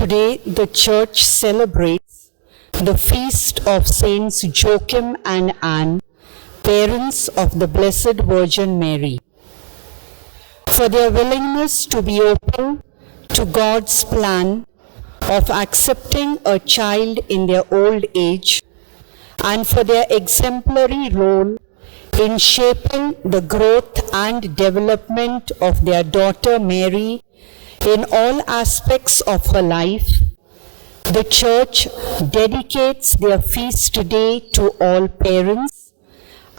Today, the Church celebrates the feast of Saints Joachim and Anne, parents of the Blessed Virgin Mary. For their willingness to be open to God's plan of accepting a child in their old age, and for their exemplary role in shaping the growth and development of their daughter Mary in all aspects of her life, the Church dedicates their feast today to all parents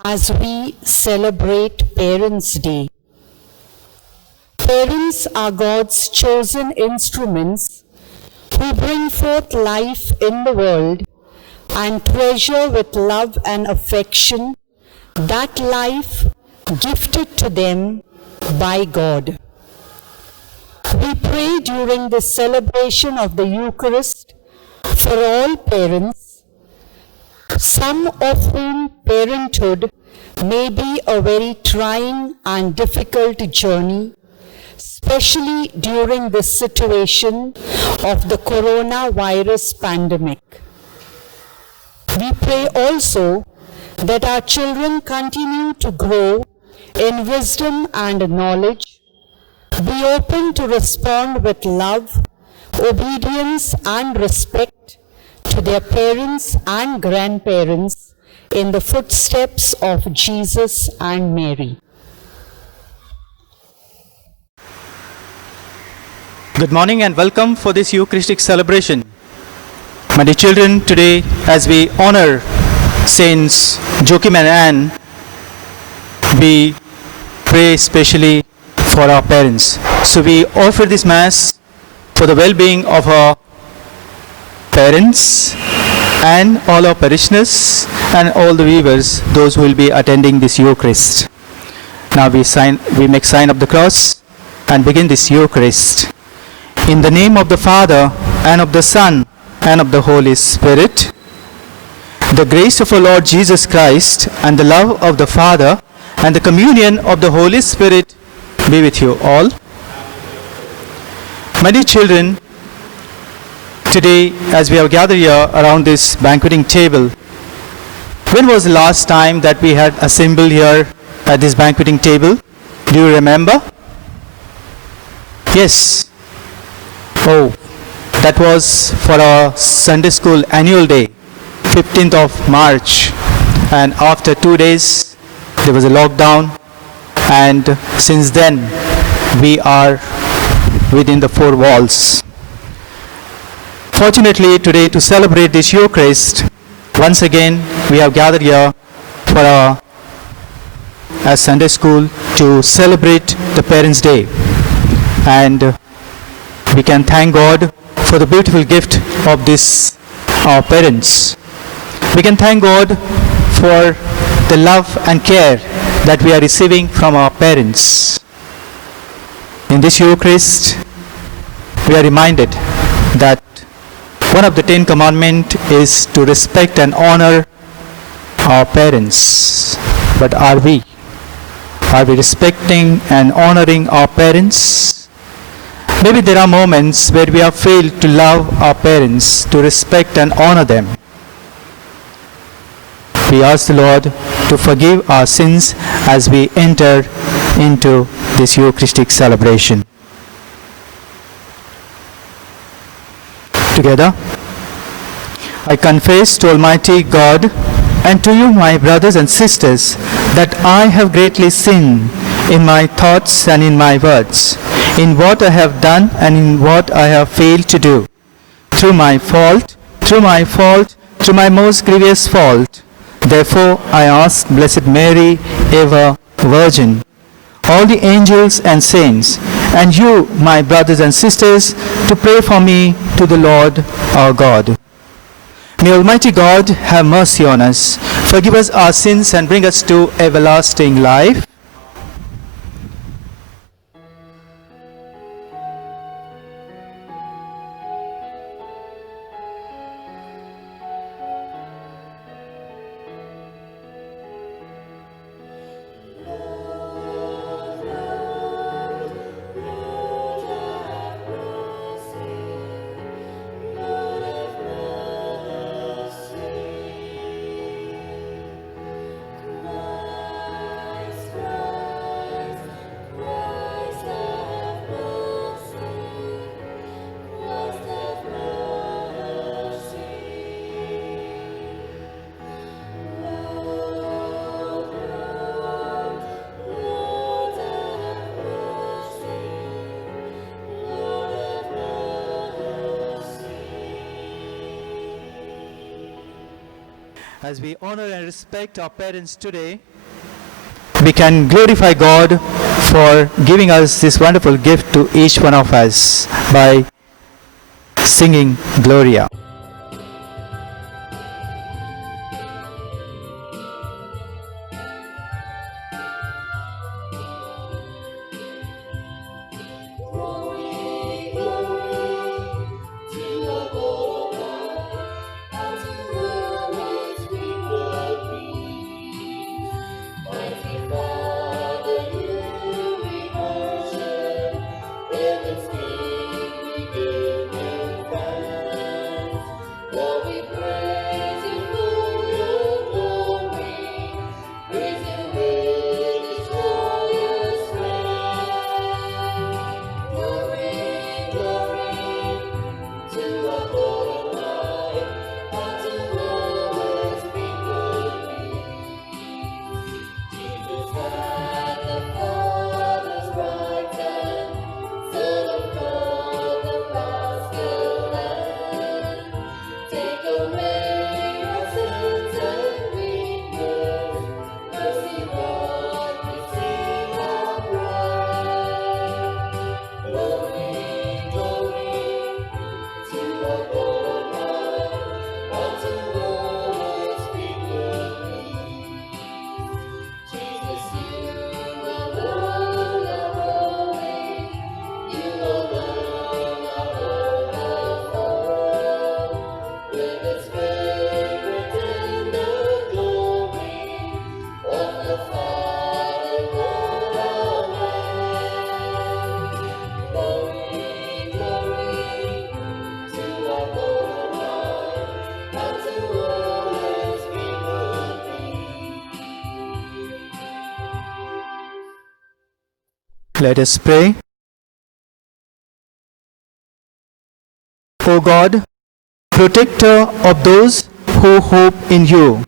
as we celebrate Parents' Day. Parents are God's chosen instruments who bring forth life in the world and treasure with love and affection that life gifted to them by God. We pray during this celebration of the Eucharist for all parents, some of whom parenthood may be a very trying and difficult journey, especially during this situation of the coronavirus pandemic. We pray also that our children continue to grow in wisdom and knowledge, be open to respond with love, obedience and respect to their parents and grandparents in the footsteps of Jesus and Mary. Good morning and welcome for this Eucharistic celebration. My dear children, today as we honor Saints Joachim and Anne, we pray especially for our parents. So we offer this Mass for the well-being of our parents and all our parishioners and all the viewers, those who will be attending this Eucharist. Now we make sign of the cross and begin this Eucharist. In the name of the Father and of the Son and of the Holy Spirit, the grace of our Lord Jesus Christ and the love of the Father and the communion of the Holy Spirit be with you all. My dear children, today as we have gathered here around this banqueting table, when was the last time that we had assembled here at this banqueting table? Do you remember? Yes. Oh, that was for our Sunday School annual day, 15th of March. And after 2 days, there was a lockdown. And since then, we are within the four walls. Fortunately, today to celebrate this Eucharist, once again, we have gathered here for our as Sunday School to celebrate the Parents' Day. And we can thank God for the beautiful gift of this, our parents. We can thank God for the love and care that we are receiving from our parents. In this Eucharist, we are reminded that one of the 10 Commandments is to respect and honor our parents. But are we? Are we respecting and honoring our parents? Maybe there are moments where we have failed to love our parents, to respect and honor them. We ask the Lord to forgive our sins as we enter into this Eucharistic celebration. Together, I confess to Almighty God and to you, my brothers and sisters, that I have greatly sinned in my thoughts and in my words, in what I have done and in what I have failed to do, through my most grievous fault. Therefore, I ask Blessed Mary, ever Virgin, all the angels and saints, and you, my brothers and sisters, to pray for me to the Lord our God. May Almighty God have mercy on us, forgive us our sins, and bring us to everlasting life. As we honor and respect our parents today, we can glorify God for giving us this wonderful gift to each one of us by singing Gloria. Let us pray. O God, protector of those who hope in you,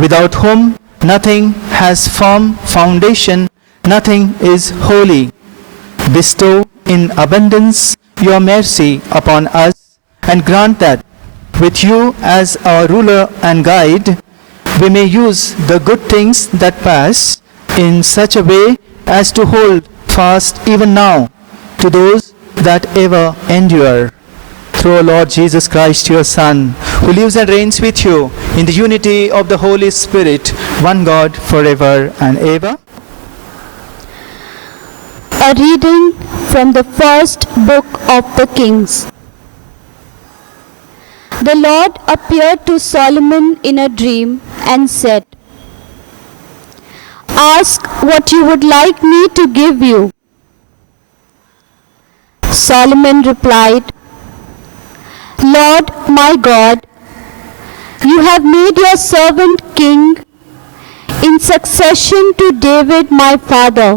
without whom nothing has firm foundation, nothing is holy, bestow in abundance your mercy upon us, and grant that, with you as our ruler and guide, we may use the good things that pass in such a way as to hold fast even now to those that ever endure. Through our Lord Jesus Christ, your Son, who lives and reigns with you in the unity of the Holy Spirit, one God, forever and ever. A reading from the first book of the Kings. The Lord appeared to Solomon in a dream and said, "Ask what you would like me to give you." Solomon replied, "Lord my God, you have made your servant king in succession to David my father.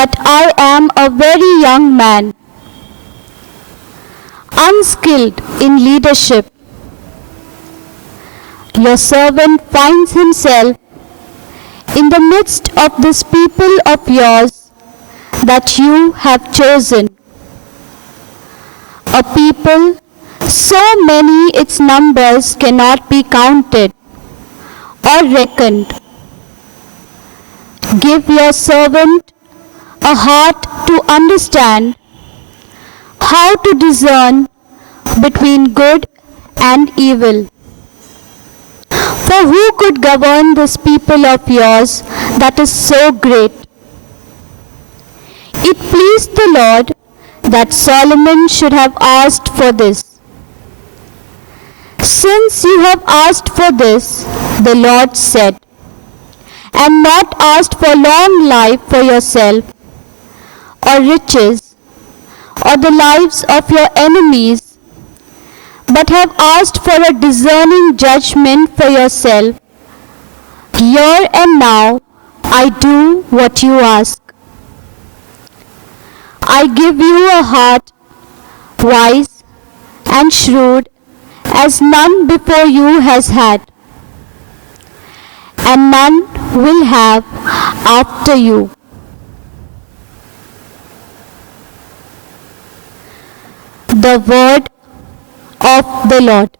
But I am a very young man, unskilled in leadership. Your servant finds himself in the midst of this people of yours that you have chosen, a people so many its numbers cannot be counted or reckoned. Give your servant a heart to understand how to discern between good and evil. For who could govern this people of yours that is so great?" It pleased the Lord that Solomon should have asked for this. "Since you have asked for this," the Lord said, "and not asked for long life for yourself, or riches, or the lives of your enemies, but have asked for a discerning judgment for yourself, here and now I do what you ask. I give you a heart wise and shrewd as none before you has had, and none will have after you." The word of the Lord.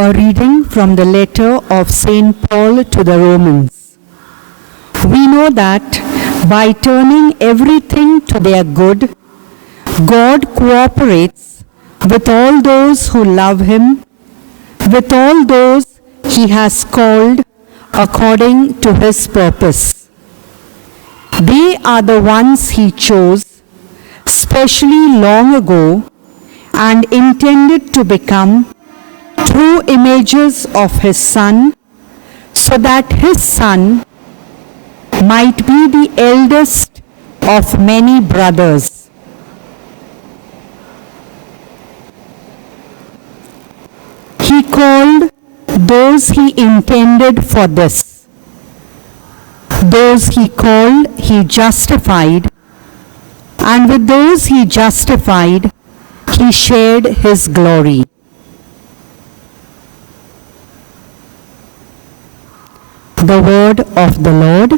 A reading from the letter of St. Paul to the Romans. We know that by turning everything to their good, God cooperates with all those who love Him, with all those He has called according to His purpose. They are the ones He chose, specially long ago, and intended to become true images of His Son, so that His Son might be the eldest of many brothers. He called those He intended for this. Those He called, He justified, and with those He justified, He shared His glory. The word of the Lord.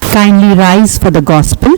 Kindly rise for the Gospel.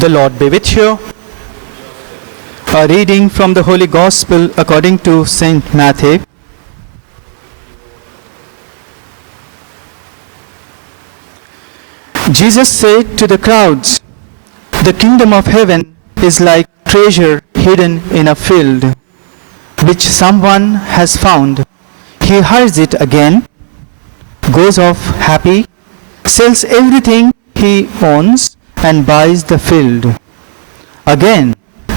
The Lord be with you. A reading from the Holy Gospel according to Saint Matthew. Jesus said to the crowds, "The kingdom of heaven is like treasure hidden in a field, which someone has found. He hides it again, goes off happy, sells everything he owns, and buys the field. Again,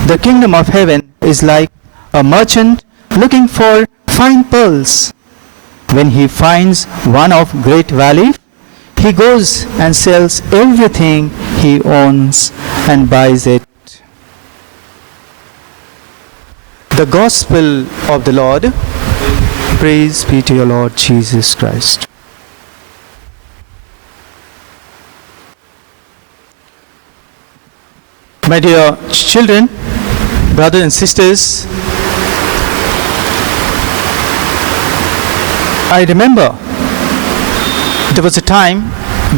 the kingdom of heaven is like a merchant looking for fine pearls. When he finds one of great value, he goes and sells everything he owns and buys it." The Gospel of the Lord. Praise be to your Lord Jesus Christ. My dear children, brothers and sisters, I remember there was a time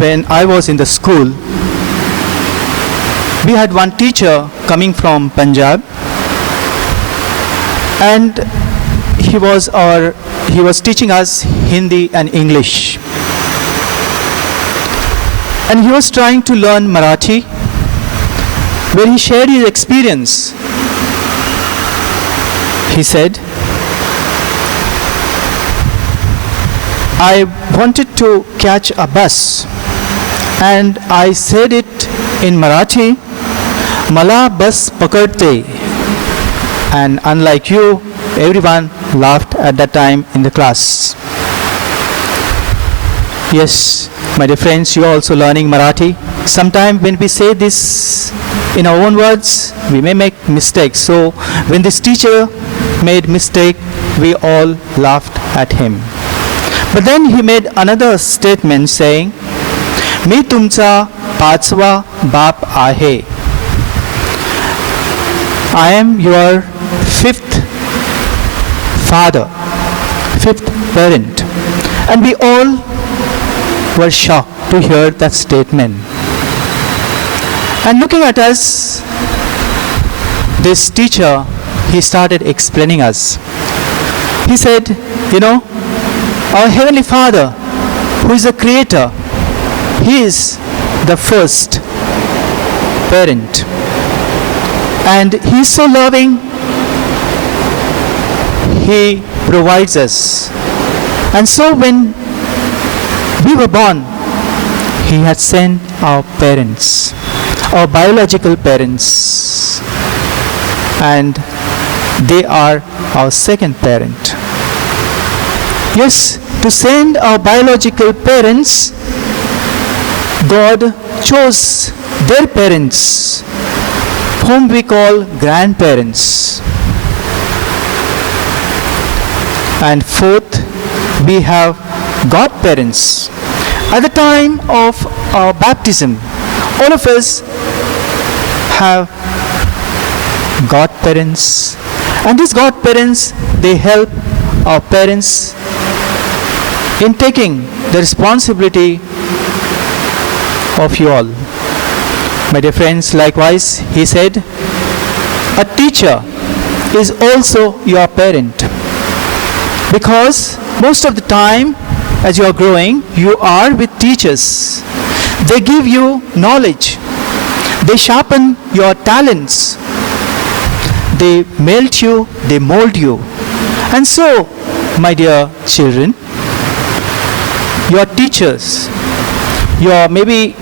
when I was in the school. We had one teacher coming from Punjab, and he was teaching us Hindi and English. And he was trying to learn Marathi, where he shared his experience. He said, "I wanted to catch a bus, and I said it in Marathi, 'Mala bus pakadte.' And unlike you, everyone laughed at that time in the class." Yes, my dear friends, you are also learning Marathi. Sometimes when we say this in our own words, we may make mistakes. So when this teacher made mistake, we all laughed at him. But then he made another statement saying, "मी तुमचा पाचवा बाप आहे." I am your fifth father, fifth parent. And we all were shocked to hear that statement. And looking at us, this teacher, he started explaining us. He said, "You know, our Heavenly Father who is the creator, he is the first parent. And he is so loving, he provides us. And so when we were born, he had sent our parents, our biological parents, and they are our second parent. Yes, to send our biological parents, God chose their parents, whom we call grandparents. And fourth, we have godparents. At the time of our baptism, all of us have godparents, and these godparents, they help our parents in taking the responsibility of you all. My dear friends, likewise, he said, a teacher is also your parent, because most of the time as you are growing, you are with teachers. They give you knowledge, they sharpen your talents, they melt you, they mold you. And so, my dear children, your teachers, your maybe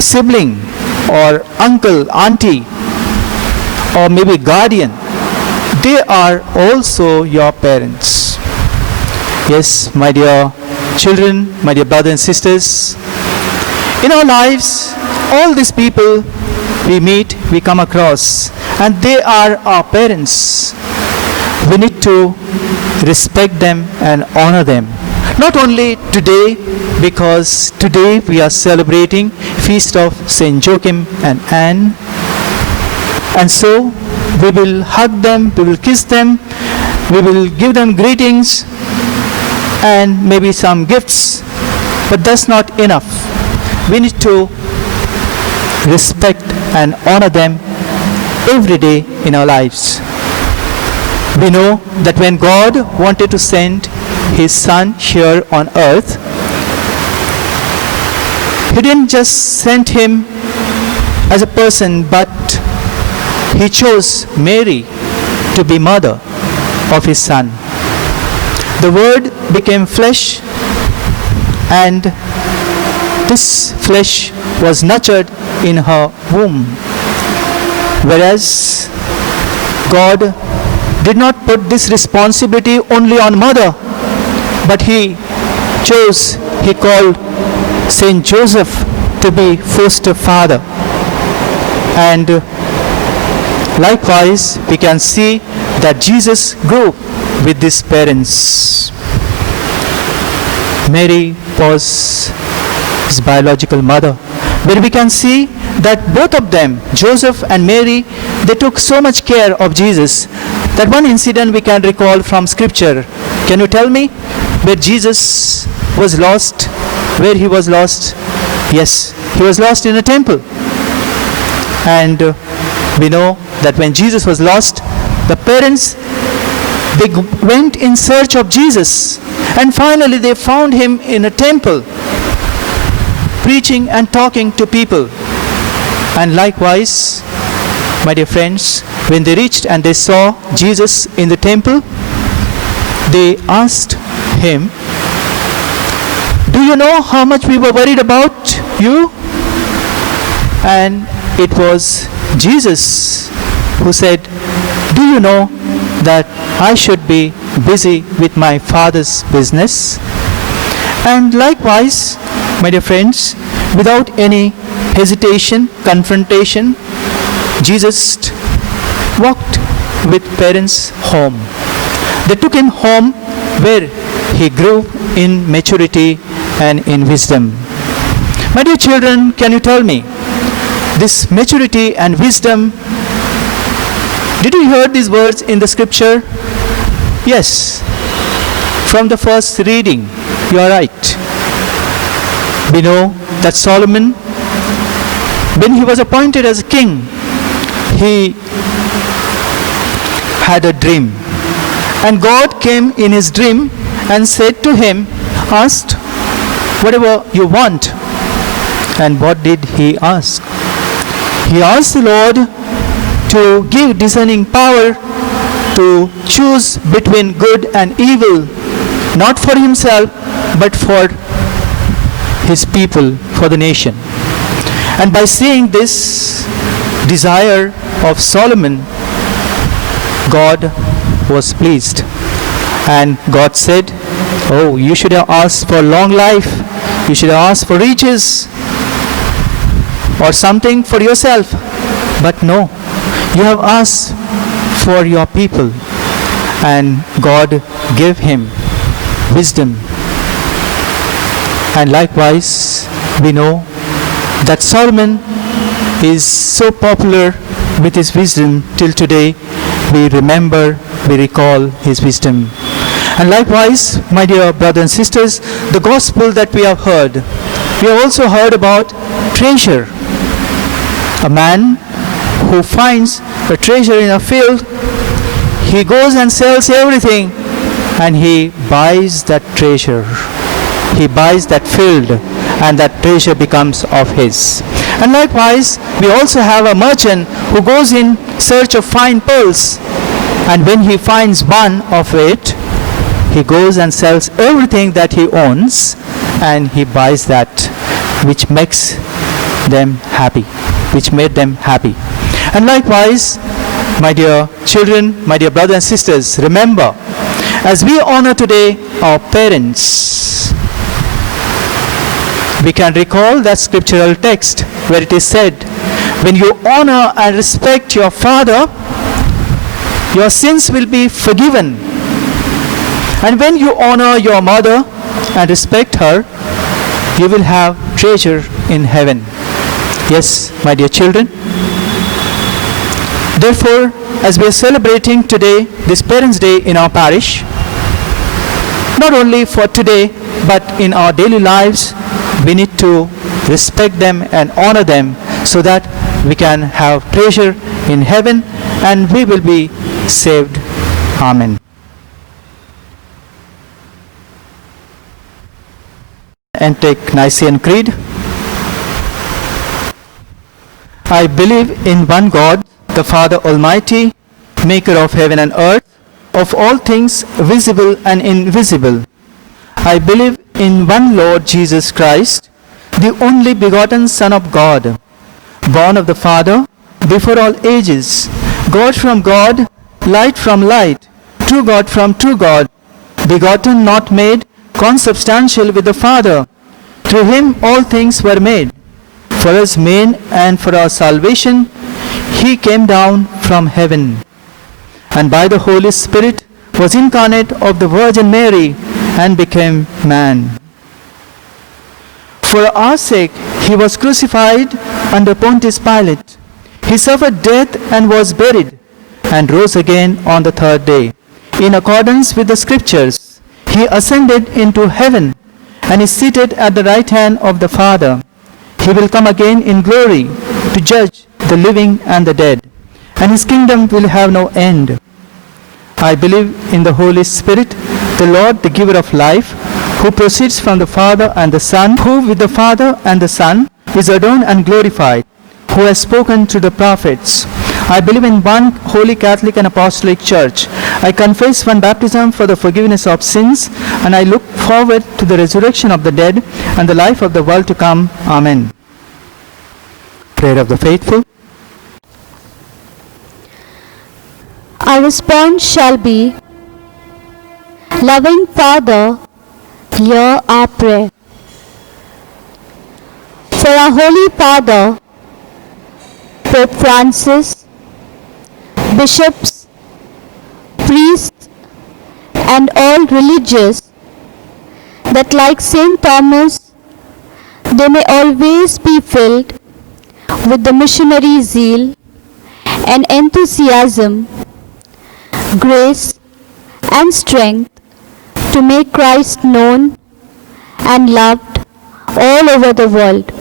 sibling or uncle, auntie, or maybe guardian, they are also your parents. Yes, my dear children, my dear brothers and sisters, in our lives, all these people we meet, we come across, and they are our parents. We need to respect them and honor them. Not only today, because today we are celebrating feast of Saint Joachim and Anne, and so we will hug them, we will kiss them, we will give them greetings and maybe some gifts, but that's not enough. We need to respect and honor them every day in our lives. We know that when God wanted to send his son here on earth, he didn't just send him as a person, but he chose Mary to be mother of his son. The word became flesh, and this flesh was nurtured in her womb. Whereas God did not put this responsibility only on mother, but he called Saint Joseph to be foster father. And likewise, we can see that Jesus grew with these parents. Mary was his biological mother, where we can see that both of them, Joseph and Mary, they took so much care of Jesus. That one incident we can recall from scripture. Can you tell me where Jesus was lost? Where he was lost? Yes, he was lost in a temple. And we know that when Jesus was lost, the parents, they went in search of Jesus, and finally they found him in a temple, preaching and talking to people. And likewise, my dear friends, when they reached and they saw Jesus in the temple, they asked him, "Do you know how much we were worried about you?" And it was Jesus who said, "Do you know that I should be busy with my Father's business?" And likewise, my dear friends, without any hesitation, confrontation, Jesus walked with parents home. They took him home where he grew in maturity and in wisdom. My dear children, can you tell me, this maturity and wisdom, did you hear these words in the scripture? Yes, from the first reading, you are right. We know that Solomon, when he was appointed as a king, he had a dream. And God came in his dream and said to him, asked, whatever you want. And what did he ask? He asked the Lord to give discerning power to choose between good and evil, not for himself, but for his people, for the nation. And by seeing this desire of Solomon, God was pleased. And God said, oh, you should have asked for long life. You should have asked for riches or something for yourself. But no, you have asked for your people. And God gave him wisdom. And likewise, we know that Solomon is so popular with his wisdom till today. We remember, we recall his wisdom. And likewise, my dear brothers and sisters, the gospel that we have heard, we have also heard about treasure. A man who finds a treasure in a field, he goes and sells everything and he buys that treasure. He buys that field and that treasure becomes of his. And likewise, we also have a merchant who goes in search of fine pearls, and when he finds one of it, he goes and sells everything that he owns and he buys that which makes them happy, which made them happy. And likewise, my dear children, my dear brothers and sisters, remember, as we honor today our parents, we can recall that scriptural text where it is said, when you honor and respect your father, your sins will be forgiven. And when you honor your mother and respect her, you will have treasure in heaven. Yes, my dear children. Therefore, as we are celebrating today, this Parents' Day in our parish, not only for today, but in our daily lives, we need to respect them and honor them so that we can have treasure in heaven and we will be saved. Amen. And take Nicene Creed. I believe in one God, the Father Almighty, maker of heaven and earth, of all things visible and invisible. I believe in one Lord Jesus Christ, the only begotten Son of God, born of the Father, before all ages, God from God, light from light, true God from true God, begotten, not made, consubstantial with the Father. Through him all things were made. For us men and for our salvation, he came down from heaven, and by the Holy Spirit was incarnate of the Virgin Mary and became man. For our sake he was crucified under Pontius Pilate. He suffered death and was buried, and rose again on the third day. In accordance with the Scriptures, he ascended into heaven and is seated at the right hand of the Father. He will come again in glory to judge the living and the dead, and his kingdom will have no end. I believe in the Holy Spirit, the Lord, the giver of life, who proceeds from the Father and the Son, who with the Father and the Son is adorned and glorified, who has spoken to the prophets. I believe in one holy Catholic and Apostolic Church. I confess one baptism for the forgiveness of sins, and I look forward to the resurrection of the dead and the life of the world to come. Amen. Prayer of the Faithful. Our response shall be, Loving Father, hear our prayer. For our Holy Father, Pope Francis, bishops, priests, and all religious, that like St. Thomas, they may always be filled with the missionary zeal and enthusiasm, grace and strength to make Christ known and loved all over the world.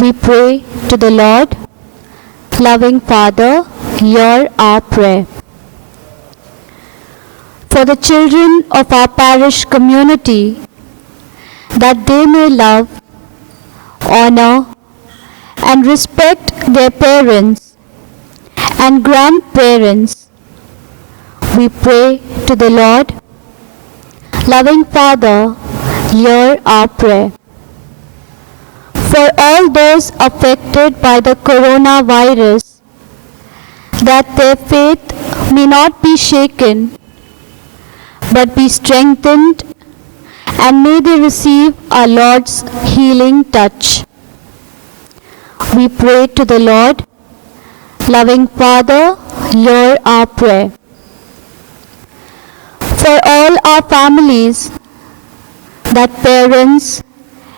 We pray to the Lord. Loving Father, hear our prayer. For the children of our parish community, that they may love, honor, and respect their parents and grandparents. We pray to the Lord. Loving Father, hear our prayer. For all those affected by the coronavirus, that their faith may not be shaken, but be strengthened, and may they receive our Lord's healing touch. We pray to the Lord. Loving Father, hear our prayer. For all our families, that parents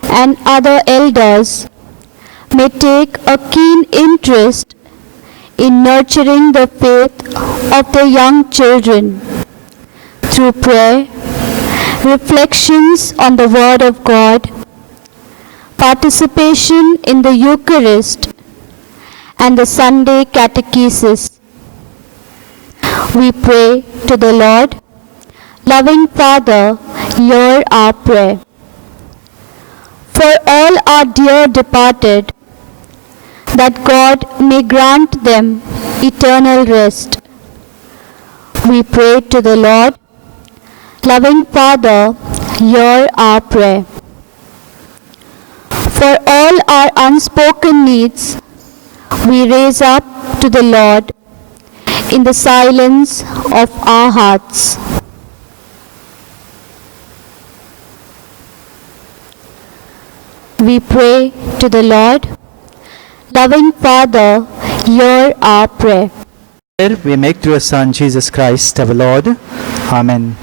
and other elders may take a keen interest in nurturing the faith of their young children through prayer, reflections on the Word of God, participation in the Eucharist, and the Sunday catechesis. We pray to the Lord. Loving Father, hear our prayer. For all our dear departed, that God may grant them eternal rest. We pray to the Lord. Loving Father, hear our prayer. For all our unspoken needs, we raise up to the Lord in the silence of our hearts. We pray to the Lord. Loving Father, hear our prayer. We make through your Son, Jesus Christ, our Lord. Amen.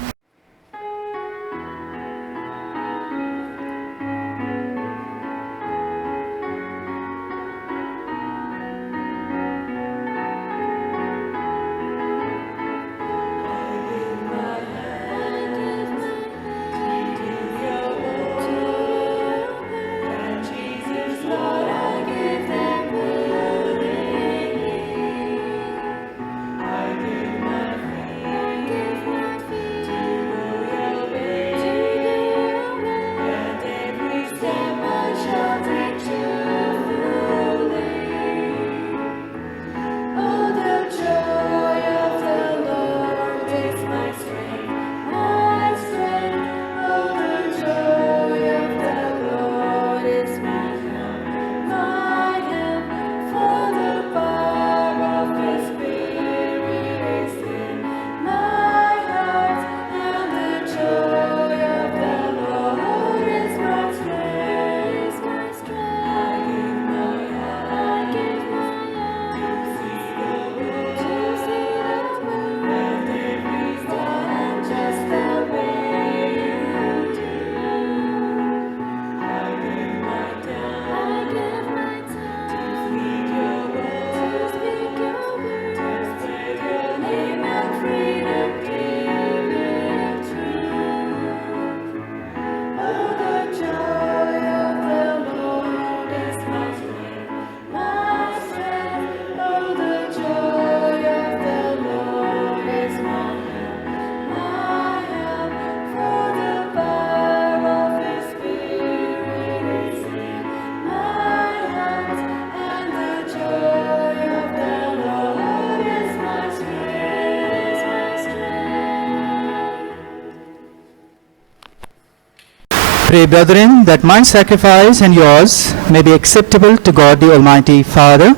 Pray, brethren, that my sacrifice and yours may be acceptable to God the Almighty Father.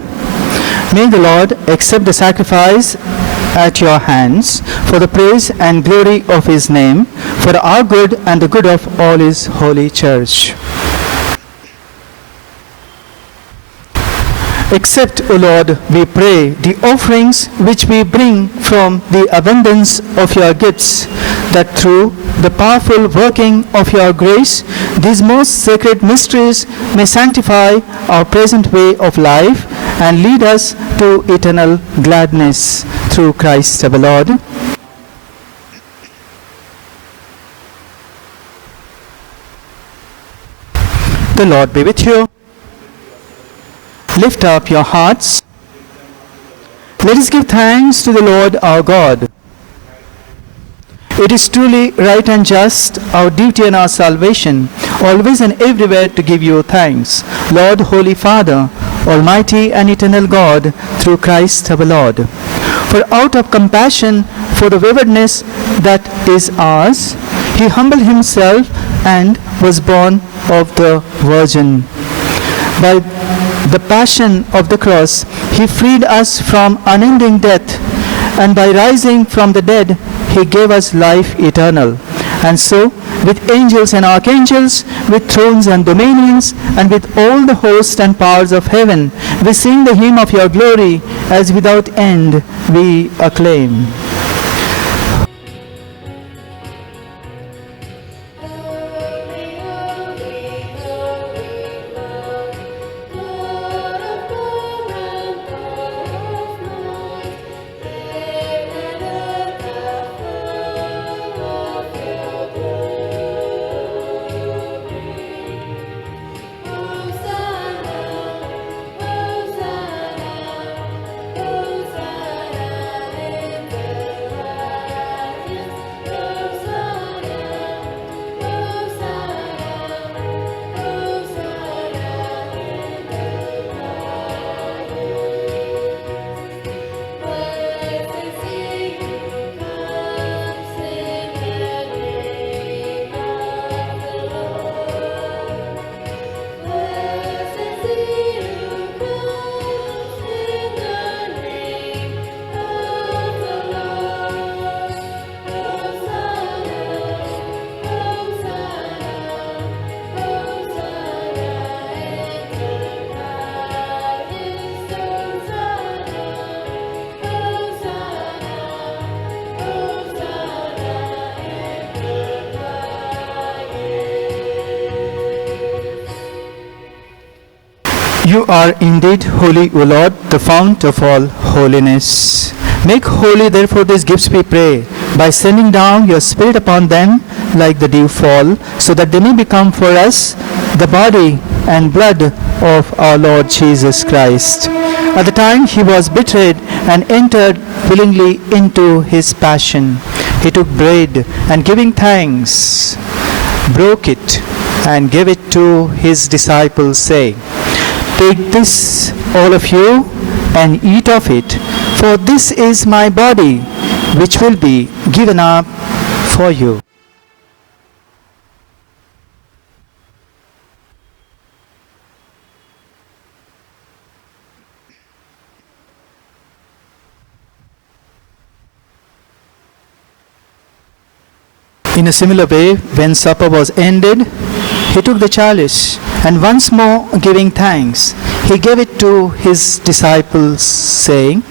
May the Lord accept the sacrifice at your hands for the praise and glory of his name, for our good and the good of all his holy church. Accept, O Lord, we pray, the offerings which we bring from the abundance of your gifts, that through the powerful working of your grace, these most sacred mysteries may sanctify our present way of life and lead us to eternal gladness through Christ our Lord. The Lord be with you. Lift up your hearts. Let us give thanks to the Lord our God. It is truly right and just, our duty and our salvation, always and everywhere to give you thanks, Lord, Holy Father, Almighty and eternal God, through Christ our Lord. For out of compassion for the waywardness that is ours, he humbled himself and was born of the Virgin. By the passion of the cross, he freed us from unending death, and by rising from the dead, he gave us life eternal. And so, with angels and archangels, with thrones and dominions, and with all the hosts and powers of heaven, we sing the hymn of your glory, as without end we acclaim. You are indeed holy, O Lord, the fount of all holiness. Make holy, therefore, these gifts, we pray, by sending down your Spirit upon them like the dew fall, so that they may become for us the body and blood of our Lord Jesus Christ. At the time he was betrayed and entered willingly into his passion, he took bread and giving thanks, broke it and gave it to his disciples, saying, "Take this, all of you, and eat of it, for this is my body, which will be given up for you." In a similar way, when supper was ended, he took the chalice, and once more giving thanks, he gave it to his disciples, saying,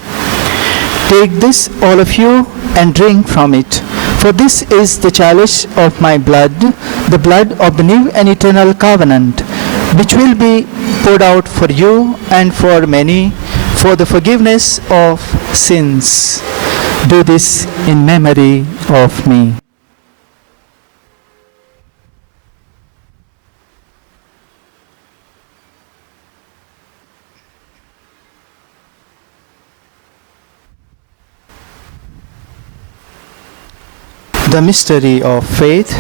"Take this, all of you, and drink from it, for this is the chalice of my blood, the blood of the new and eternal covenant, which will be poured out for you and for many for the forgiveness of sins. Do this in memory of me." The mystery of faith.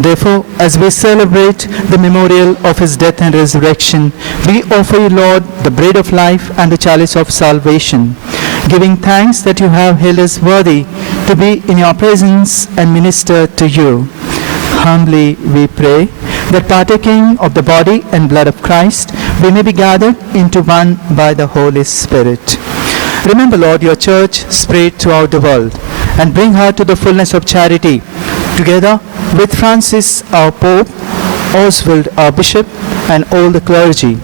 Therefore, as we celebrate the memorial of his death and resurrection, we offer you, Lord, the bread of life and the chalice of salvation, giving thanks that you have held us worthy to be in your presence and minister to you. Humbly we pray that partaking of the body and blood of Christ, we may be gathered into one by the Holy Spirit. Remember, Lord, your church spread throughout the world, and bring her to the fullness of charity, together with Francis, our Pope, Oswald, our Bishop, and all the clergy.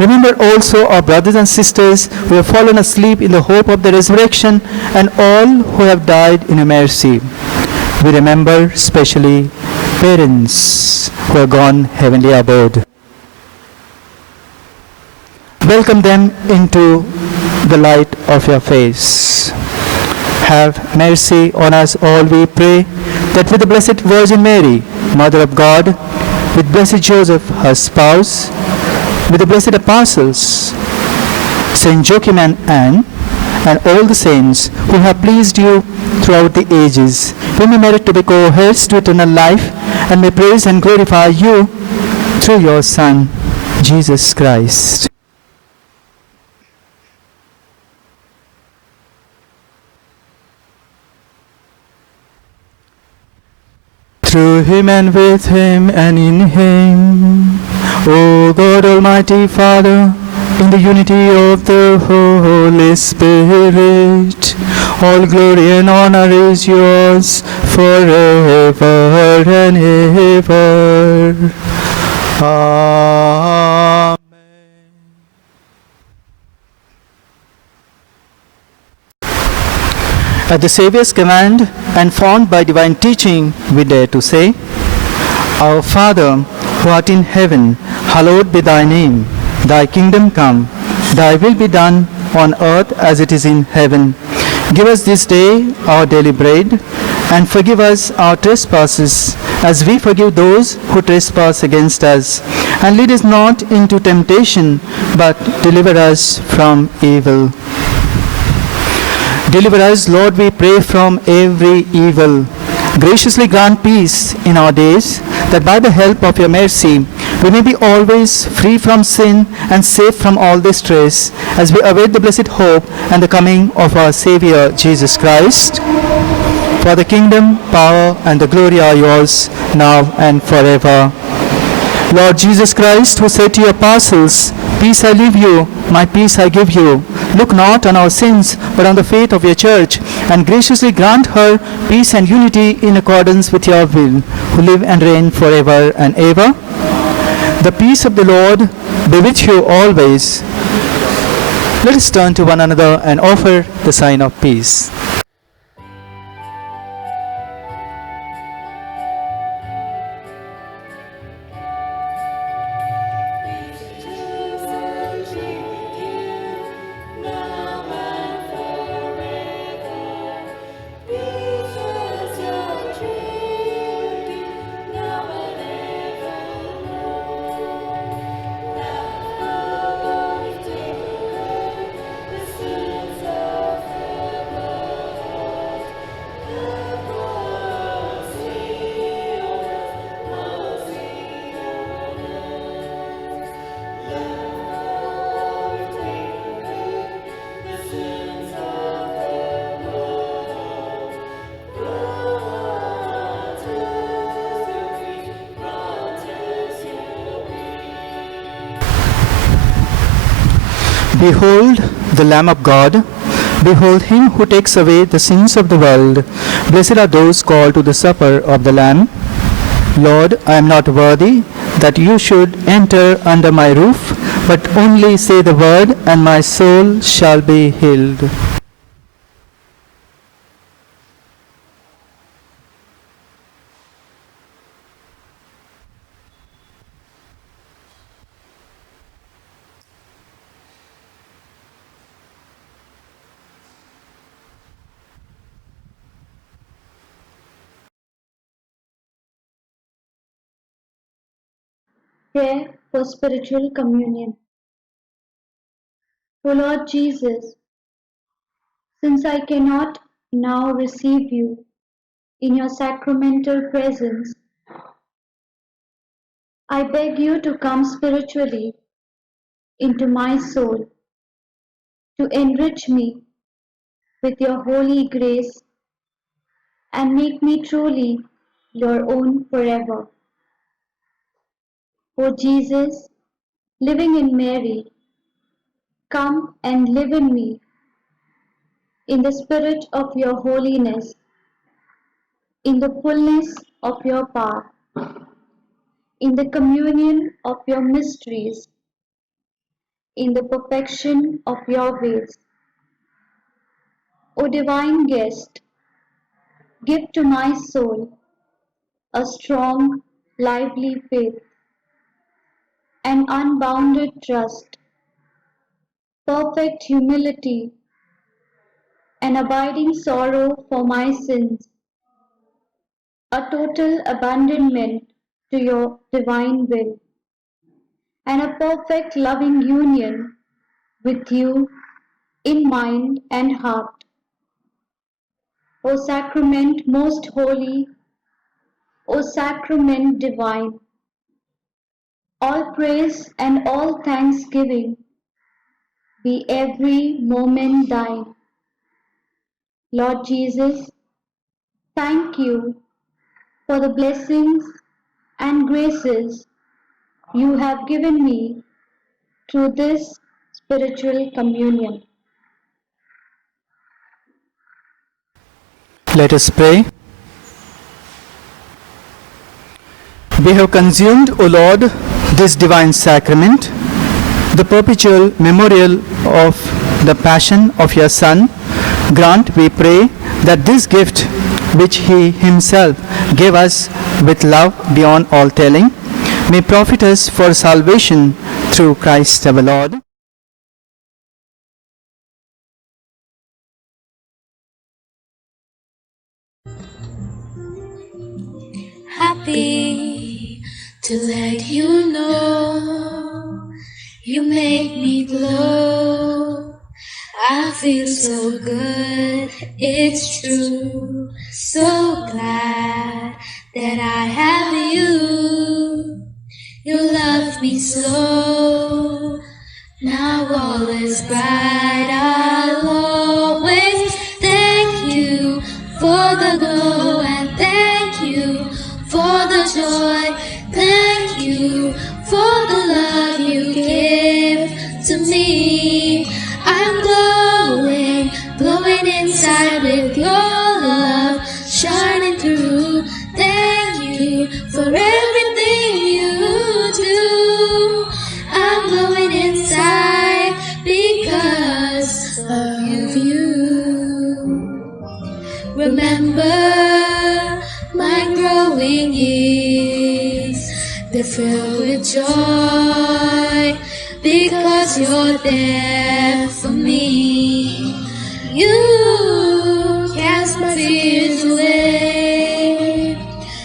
Remember also our brothers and sisters who have fallen asleep in the hope of the resurrection, and all who have died in your mercy. We remember specially parents who are gone heavenly abode. Welcome them into the light of your face. Have mercy on us all, we pray, that with the Blessed Virgin Mary, Mother of God, with Blessed Joseph, her spouse, with the blessed apostles, Saint Joachim and Anne, and all the saints who have pleased you throughout the ages, we may merit to be co-heirs to eternal life, and may praise and glorify you through your Son, Jesus Christ. Through him and with him and in him, O God Almighty Father, in the unity of the Holy Spirit, all glory and honor is yours forever and ever. Amen. At the Saviour's command and formed by divine teaching, we dare to say, Our Father, who art in heaven, hallowed be thy name. Thy kingdom come, thy will be done on earth as it is in heaven. Give us this day our daily bread, and forgive us our trespasses, as we forgive those who trespass against us. And lead us not into temptation, but deliver us from evil. Deliver us, Lord, we pray, from every evil. Graciously grant peace in our days, that by the help of your mercy, we may be always free from sin and safe from all distress, as we await the blessed hope and the coming of our Savior, Jesus Christ. For the kingdom, power, and the glory are yours, now and forever. Lord Jesus Christ, who said to your apostles, Peace I leave you, my peace I give you. Look not on our sins, but on the faith of your church, and graciously grant her peace and unity in accordance with your will, who live and reign forever and ever. The peace of the Lord be with you always. Let us turn to one another and offer the sign of peace. Behold the Lamb of God. Behold him who takes away the sins of the world. Blessed are those called to the supper of the Lamb. Lord, I am not worthy that you should enter under my roof, but only say the word, and my soul shall be healed. Prayer for spiritual communion. O Lord Jesus, since I cannot now receive you in your sacramental presence, I beg you to come spiritually into my soul, to enrich me with your holy grace and make me truly your own forever. O Jesus, living in Mary, come and live in me in the spirit of your holiness, in the fullness of your power, in the communion of your mysteries, in the perfection of your ways. O divine guest, Give to my soul a strong, lively faith, an unbounded trust, perfect humility, an abiding sorrow for my sins, a total abandonment to your divine will, and a perfect loving union with you in mind and heart. O sacrament most holy, O sacrament divine, all praise and all thanksgiving be every moment thine. Lord Jesus, thank you for the blessings and graces you have given me through this spiritual communion. Let us pray. We have consumed, O Lord, this divine sacrament, the perpetual memorial of the passion of your Son. Grant, we pray, that this gift which He Himself gave us with love beyond all telling may profit us for salvation through Christ our Lord. Happy to let you know you make me glow. I feel so good, it's true. So glad that I have you. You love me so. Now all is bright. I'll always thank you for the glow and thank you for the joy. Thank you for the love you give to me. I'm glowing, glowing inside with your love shining through. Thank you for everything you do. I'm glowing inside because of you. Remember, my growing years, they're filled with joy because you're there for me. You cast my fears away.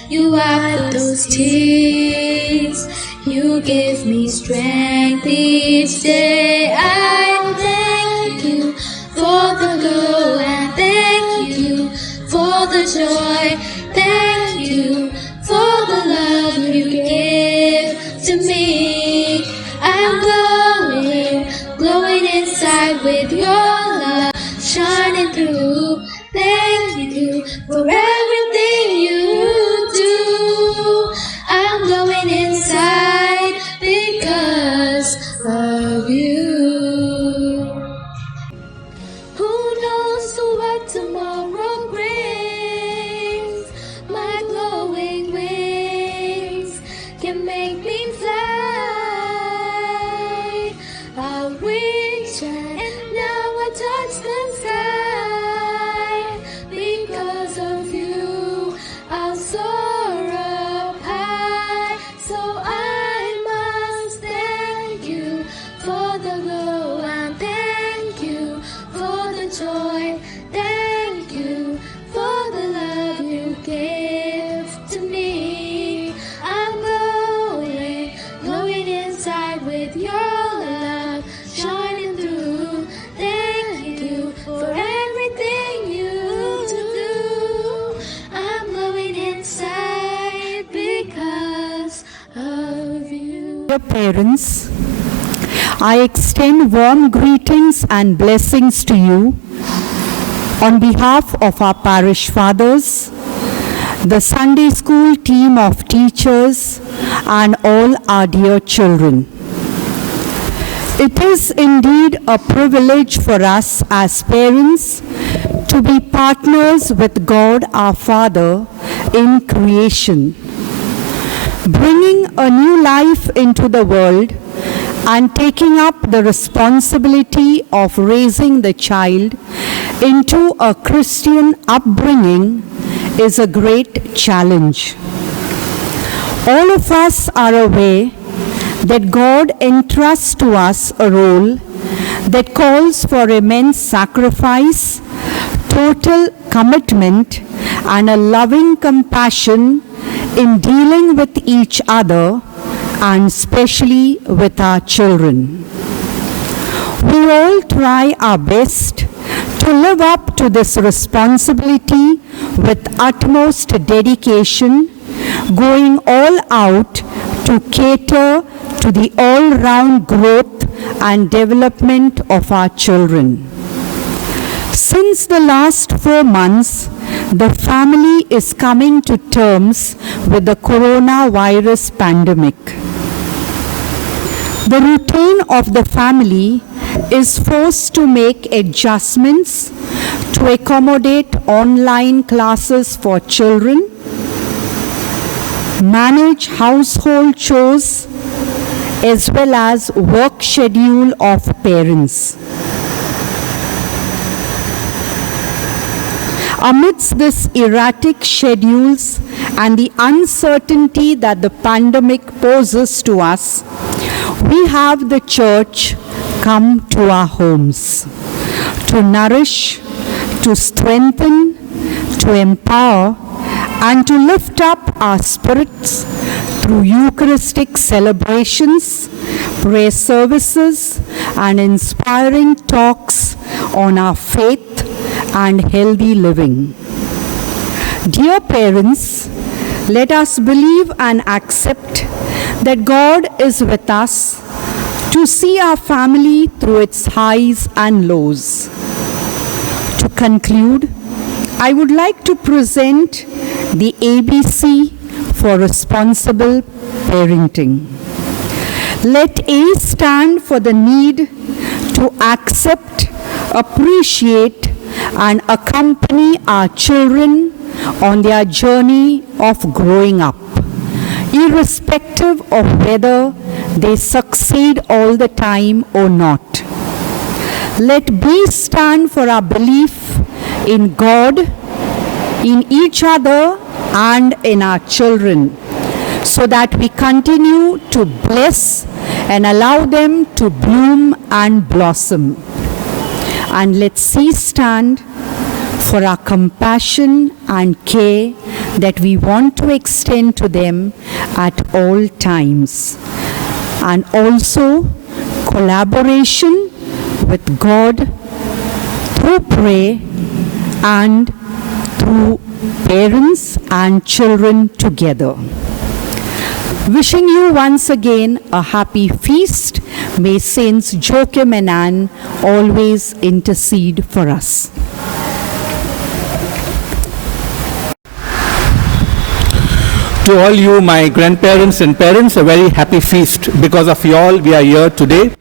You wipe those tears. You give me strength each day. I thank you for the glow and thank you for the joy. Thank you for the love you give to me. I'm glowing, glowing inside with your love shining through. Thank you for everything you do. I'm glowing inside because of you. Who knows what tomorrow brings? My glowing wings can make me fly. I'll reach and now I touch the sky. Because of you, I'll soar up high. So I must thank you for the glow and thank you for the joy. Thank you for the love you give to me. I'm glowing, glowing inside with your love shining through. Thank you for everything you do. I'm glowing inside because of you. Dear parents, I extend warm greetings and blessings to you on behalf of our parish fathers, the Sunday school team of teachers, and all our dear children. It is indeed a privilege for us as parents to be partners with God our Father in creation, bringing a new life into the world and taking up the responsibility of raising the child into a Christian upbringing is a great challenge. All of us are aware that God entrusts to us a role that calls for immense sacrifice, total commitment, and a loving compassion in dealing with each other and especially with our children. We all try our best to live up to this responsibility with utmost dedication, going all out to cater to the all-round growth and development of our children. Since the last 4 months, the family is coming to terms with the coronavirus pandemic. The routine of the family is forced to make adjustments to accommodate online classes for children, manage household chores, as well as work schedule of parents. Amidst this erratic schedules and the uncertainty that the pandemic poses to us, we have the church come to our homes to nourish, to strengthen, to empower, and to lift up our spirits through Eucharistic celebrations, prayer services, and inspiring talks on our faith and healthy living. Dear parents, let us believe and accept that God is with us to see our family through its highs and lows. To conclude, I would like to present the ABC for responsible parenting. Let A stand for the need to accept, appreciate, and accompany our children on their journey of growing up, irrespective of whether they succeed all the time or not. Let B stand for our belief in God, in each other, and in our children, so that we continue to bless and allow them to bloom and blossom. And let C stand for our compassion and care that we want to extend to them at all times. And also collaboration with God through prayer and through parents and children together. Wishing you once again a happy feast. May Saints Joachim and Anne always intercede for us. To all you, my grandparents and parents, a very happy feast. Because of you all, we are here today.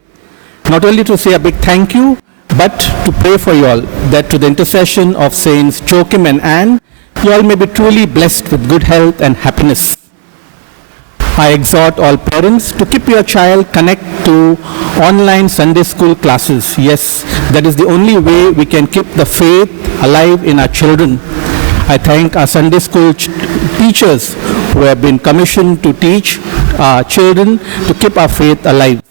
Not only to say a big thank you, but to pray for you all, that to the intercession of Saints Joachim and Anne, you all may be truly blessed with good health and happiness. I exhort all parents to keep your child connected to online Sunday school classes. Yes, that is the only way we can keep the faith alive in our children. I thank our Sunday school teachers who have been commissioned to teach our children to keep our faith alive.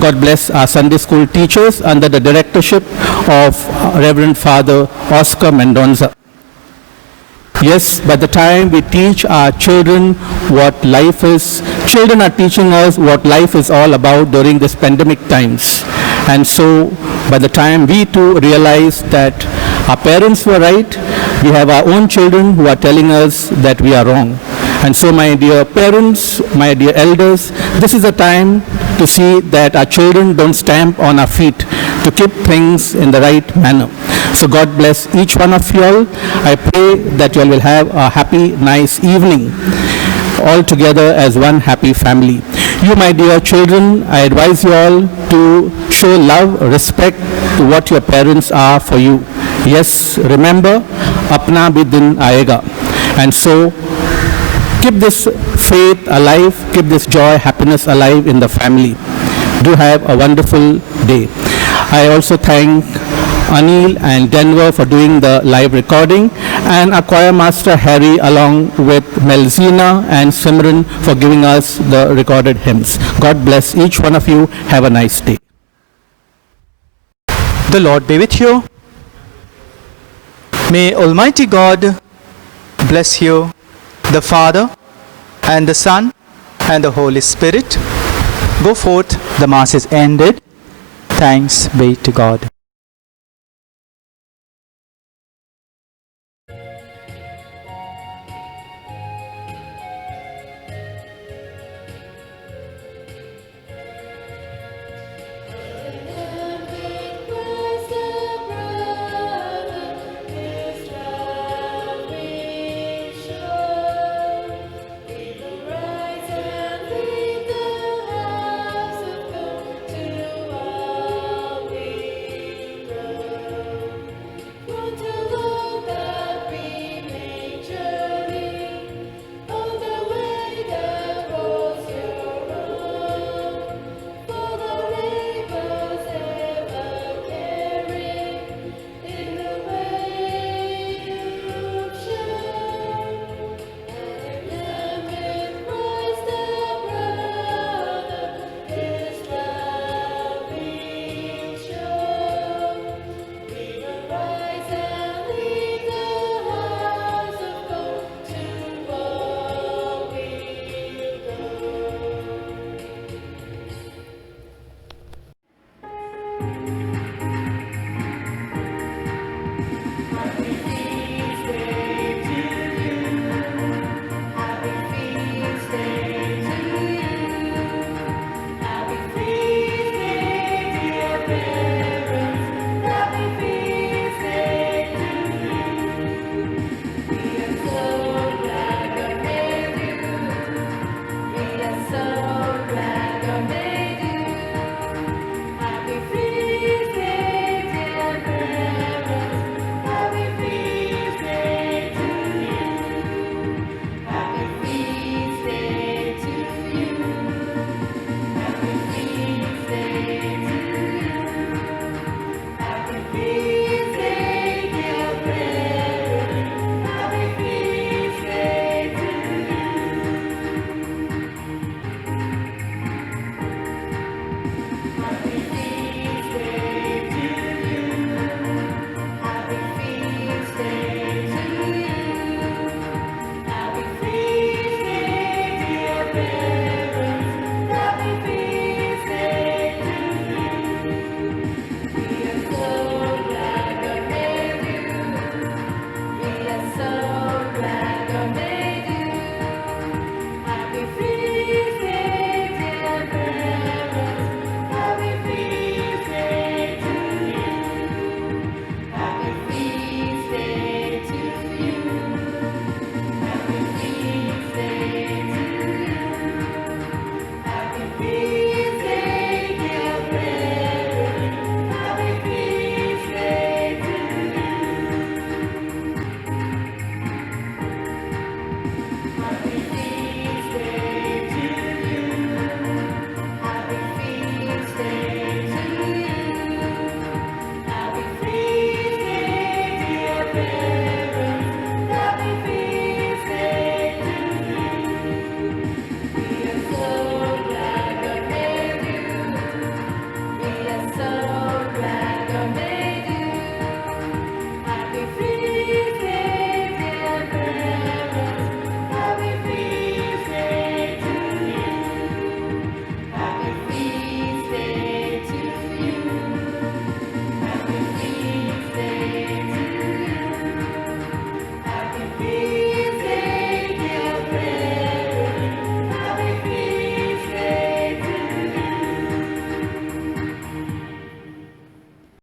God bless our Sunday school teachers under the directorship of Reverend Father Oscar Mendonza. Yes, by the time we teach our children what life is, children are teaching us what life is all about during this pandemic times. And so, by the time we too realize that our parents were right, we have our own children who are telling us that we are wrong. And so, my dear parents, my dear elders, this is a time to see that our children don't stamp on our feet, to keep things in the right manner. So God bless each one of you all. I pray that you all will have a happy, nice evening, all together as one happy family. You, my dear children, I advise you all to show love, respect to what your parents are for you. Yes, remember, apna bhi din aayega. And so, keep this faith alive, keep this joy, happiness alive in the family. Do have a wonderful day. I also thank Anil and Denver for doing the live recording, and our choir master Harry along with Melzina and Simran for giving us the recorded hymns. God bless each one of you. Have a nice day. The Lord be with you. May Almighty God bless you, the Father and the Son and the Holy Spirit. Go forth, the Mass is ended. Thanks be to God.